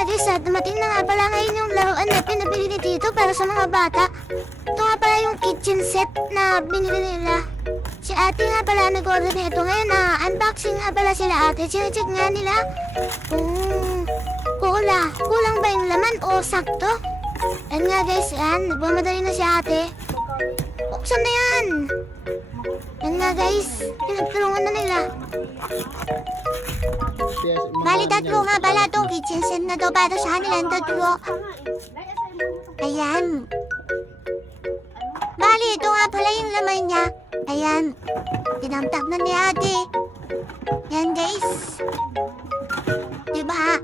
nga guys, dumating na nga pala ngayon yung laruan na pinabili ni Tito para sa mga bata. Ito nga pala yung kitchen set na binili nila. Si ate nga pala nag-order nito ngayon na unboxing nga pala sila ate. Chinecheck nga nila kung kulang ba yung laman o sakto. Yan nga guys, yan, nagmamadali na si ate. Buksan na yan. Yan nga guys, pinagtulungan na nila. Bali, tatlo nga pala itong kitchen set na to para sa kanilang tatlo. Ayan. Bali, ito nga pala yung laman niya. Ayan. Tinamtak na ni ate. Yan guys. Diba?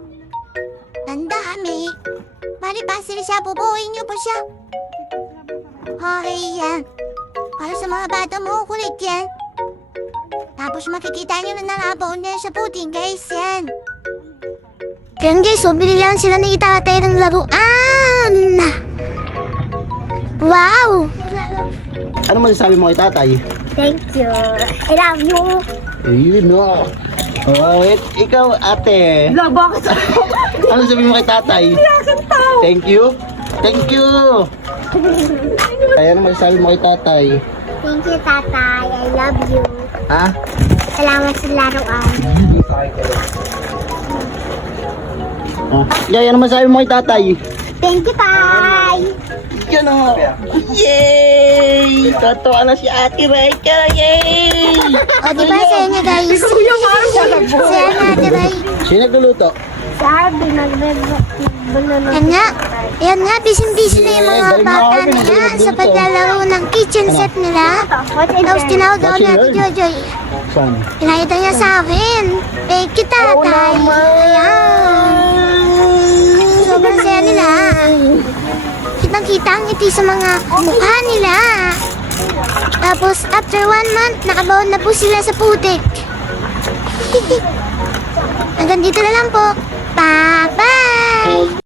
Ang dami. Bali, pasir siya. Pupuhin niyo pa siya. Okay, yan. Para sa mga bata mo, kulit yan. Tapos makikita nyo na nakabaon na sa puting guys, yan. Yan guys, so bili lang sila ni itatay ng laruan. Wow! Ano masasabi mo kay tatay? Thank you. I love you. Ayun no. Wait, ikaw ate. Bakit? Ano sabi mo kay tatay? Thank you. Thank you. Ano masasabi mo kay tatay? Thank you, tatay. I love you. Ha? Salamat sa laruan. Oh. Yay, ano masasabi mo kay tatay? Thank you, tay. Yan o. Yay! Tatawa na si Ate Rachel. Yay! O, di ba saya niya, guys? Saya nga, Ate Ray. Sino nagluluto? Sabi, Yan nga, busy-busy na yung mga bata nila sa paglalaro ng kitchen set nila. Tapos tinawag ako na Ate Jojoy. Saan? Pinakita niya sa akin. Thank you, tatay. Ayan. Sobrang saya nila. Kitang-kita ang ngiti sa mga mukha nila. Tapos, after 1 month, nakabaon na po sila sa putik. Hanggang dito na lang po. Bye-bye!